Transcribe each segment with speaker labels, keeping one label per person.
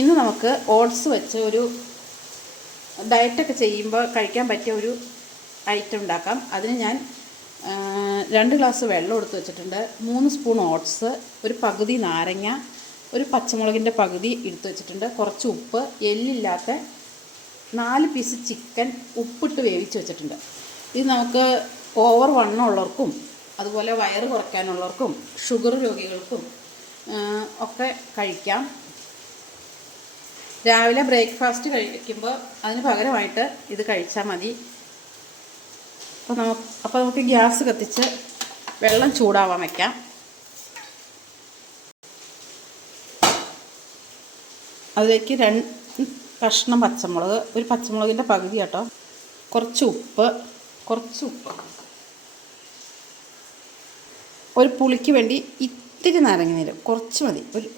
Speaker 1: ഇന്ന് നമുക്ക് ഓട്സ് വെച്ച് ഒരു ഡയറ്റൊക്കെ ചെയ്യുമ്പോൾ കഴിക്കാൻ പറ്റിയ ഒരു ഐറ്റം ഉണ്ടാക്കാം. അതിന് ഞാൻ രണ്ട് ഗ്ലാസ് വെള്ളം എടുത്ത് വെച്ചിട്ടുണ്ട്. മൂന്ന് സ്പൂൺ ഓട്സ് ഒരു പകുതി നാരങ്ങ ഒരു പച്ചമുളകിന്റെ പകുതി എടുത്ത് വെച്ചിട്ടുണ്ട്. കുറച്ച് ഉപ്പ് എല്ലില്ലാത്ത നാല് പീസ് ചിക്കൻ ഉപ്പിട്ട് വേവിച്ച് വെച്ചിട്ടുണ്ട്. ഇത് നമുക്ക് ഓവർ വണ്ണം ഉള്ളവർക്കും അതുപോലെ വയറ് കുറയ്ക്കാനുള്ളവർക്കും ഷുഗർ രോഗികൾക്കും ഒക്കെ കഴിക്കാം. രാവിലെ ബ്രേക്ക്ഫാസ്റ്റ് കഴിക്കുമ്പോൾ അതിന് പകരമായിട്ട് ഇത് കഴിച്ചാൽ മതി. അപ്പോൾ നമുക്ക് അപ്പോൾ നമുക്ക് ഗ്യാസ് കത്തിച്ച് വെള്ളം ചൂടാവാൻ വയ്ക്കാം അതിലേക്ക് രണ്ട് കഷ്ണം പച്ചമുളക് ഒരു പച്ചമുളകിന്റെ പകുതി കേട്ടോ. കുറച്ച് ഉപ്പ് കുറച്ച് ഉപ്പ്. ഒരു പുളിക്ക് വേണ്ടി ഇത്തിരി നാരങ്ങ നീര് കുറച്ച് മതി. ഒരു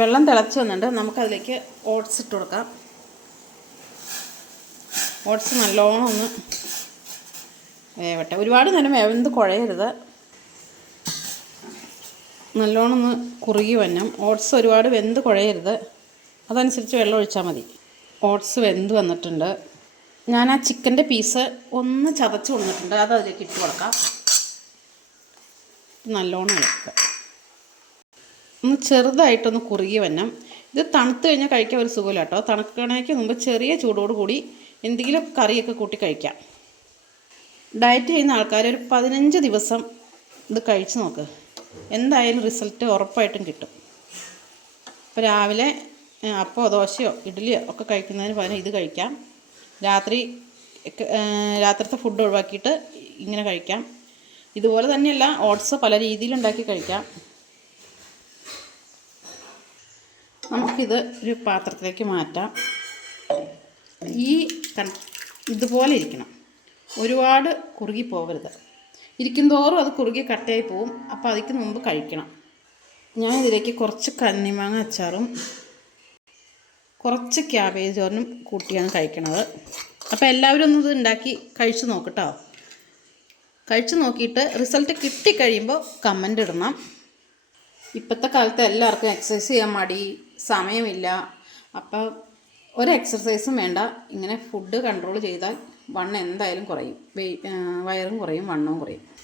Speaker 1: വെള്ളം തിളച്ച് വന്നിട്ട് നമുക്കതിലേക്ക് ഓട്സ് ഇട്ട് കൊടുക്കാം. ഓട്സ് നല്ലോണം ഒന്ന് വേവട്ടെ. ഒരുപാട് നേരം വേവന്ത് കുഴയരുത്. നല്ലോണം ഒന്ന് കുറുകി വന്നം ഓട്സ് ഒരുപാട് വെന്ത് കുഴയരുത്. അതനുസരിച്ച് വെള്ളം ഒഴിച്ചാൽ മതി. ഓട്സ് വെന്ത് വന്നിട്ടുണ്ട്. ഞാൻ ആ ചിക്കന്റെ പീസ് ഒന്ന് ചതച്ച് കൊണ്ടിട്ടുണ്ട് അത് അതിലേക്ക് ഇട്ട് കൊടുക്കാം. നല്ലോണം ഇളക്കുക. ഒന്ന് ചെറുതായിട്ടൊന്ന് കുറുകി വന്നം ഇത് തണുത്ത് കഴിഞ്ഞാൽ കഴിക്കാൻ ഒരു സുഖമില്ല കേട്ടോ. തണുക്കണേക്ക് മുമ്പ് ചെറിയ ചൂടോട് കൂടി എന്തെങ്കിലും കറിയൊക്കെ കൂട്ടി കഴിക്കാം. ഡയറ്റ് ചെയ്യുന്ന ആൾക്കാർ ഒരു പതിനഞ്ച് ദിവസം ഇത് കഴിച്ച് നോക്ക്. എന്തായാലും റിസൾട്ട് ഉറപ്പായിട്ടും കിട്ടും. അപ്പോൾ രാവിലെ അപ്പോ ദോശയോ ഇഡ്ഡലിയോ ഒക്കെ കഴിക്കുന്നതിന് പകരം ഇത് കഴിക്കാം. രാത്രി രാത്രിത്തെ ഫുഡ് ഒഴിവാക്കിയിട്ട് ഇങ്ങനെ കഴിക്കാം. ഇതുപോലെ തന്നെയല്ല ഓട്സ് പല രീതിയിലുണ്ടാക്കി കഴിക്കാം. നമുക്കിത് ഒരു പാത്രത്തിലേക്ക് മാറ്റാം. ഈ ഇതുപോലെ ഇരിക്കണം. ഒരുപാട് കുറുകി പോകരുത് ഇരിക്കും തോറും അത് കുറുകി കട്ടയായി പോവും. അപ്പോൾ അതിക്ക് മുമ്പ് കഴിക്കണം. ഞാൻ ഇതിലേക്ക് കുറച്ച് കന്നിമാങ്ങ അച്ചാറും കുറച്ച് ക്യാബേജ് ഓറിനും കൂട്ടിയാണ് കഴിക്കണത്. അപ്പോൾ എല്ലാവരും ഒന്ന് ഇത് ഉണ്ടാക്കി കഴിച്ചു നോക്കട്ടോ കഴിച്ചു നോക്കിയിട്ട് റിസൾട്ട് കിട്ടിക്കഴിയുമ്പോൾ കമന്റ് ഇടണം. ഇപ്പോഴത്തെ കാലത്ത് എല്ലാവർക്കും എക്സസൈസ് ചെയ്യാൻ മടി സമയമില്ല. അപ്പോൾ ഒരു എക്സസൈസും വേണ്ട. ഇങ്ങനെ ഫുഡ് കൺട്രോൾ ചെയ്താൽ വണ്ണം എന്തായാലും കുറയും. വെയ് വയറും കുറയും വണ്ണവും കുറയും.